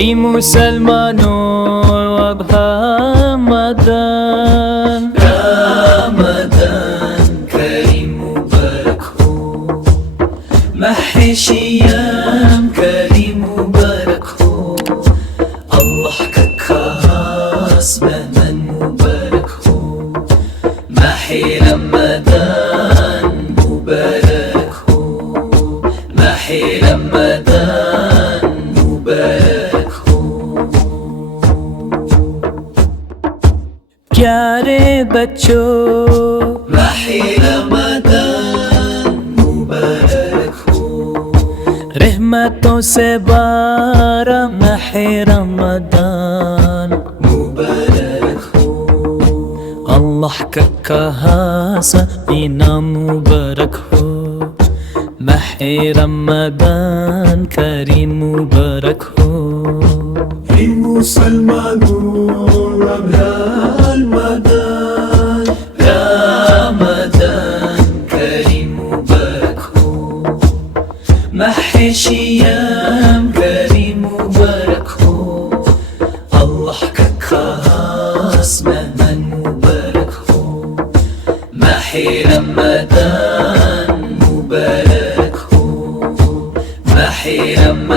এই মুসলমানों अब रमजान رمضان كريم مبارك هو مح شيام كريم مبارك هو الله كخاص من مبارك هو مح رمضان مبارك هو مح رمضان مبارك هو प्यारे बच्चों مح رمضان مبارك هو रहमतों से बारा माह रमजान مبارك هو अल्लाह का कहा महीना मुबारक हो माह रमजान करीम मुबारक हो المسلمون رمضان رمضان كريم مبارك هو مح شيام كريم مبارك هو الله كخاص من مبارك هو مح رمضان مبارك هو مح رمضان